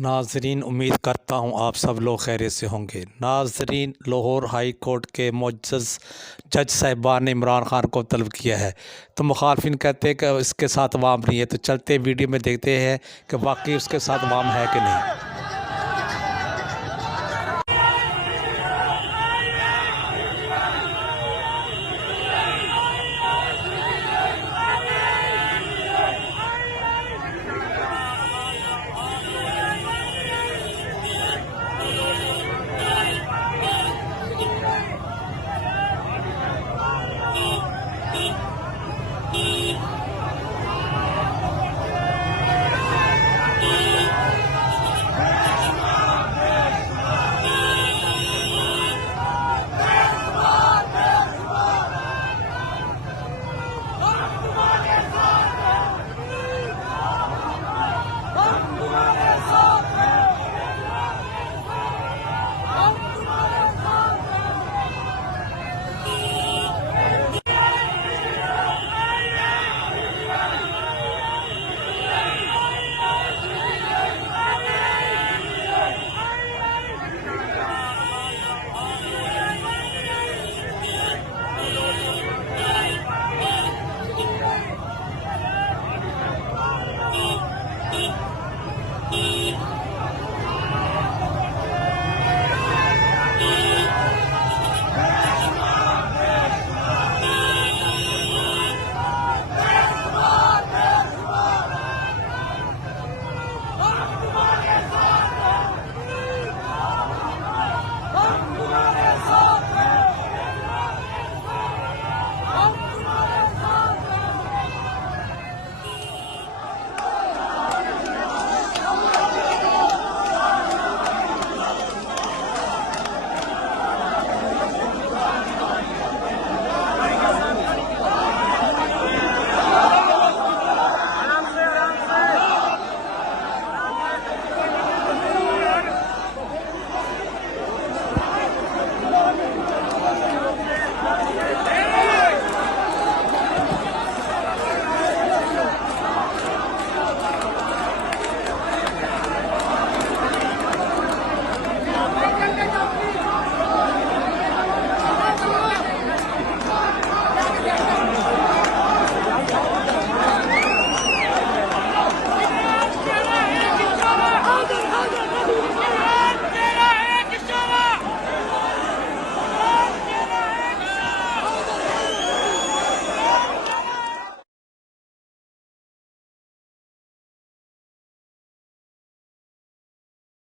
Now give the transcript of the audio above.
नाजरीन, उम्मीद करता हूँ आप सब लोग खैरियत से होंगे। नाजरीन, लाहौर हाई कोर्ट के मुअज़्ज़ज़ जज साहिबान ने इमरान खान को तलब किया है, तो मुखालफिन कहते हैं कि इसके साथ अवाम नहीं है। तो चलते वीडियो में देखते हैं कि वाकई उसके साथ अवाम है कि नहीं।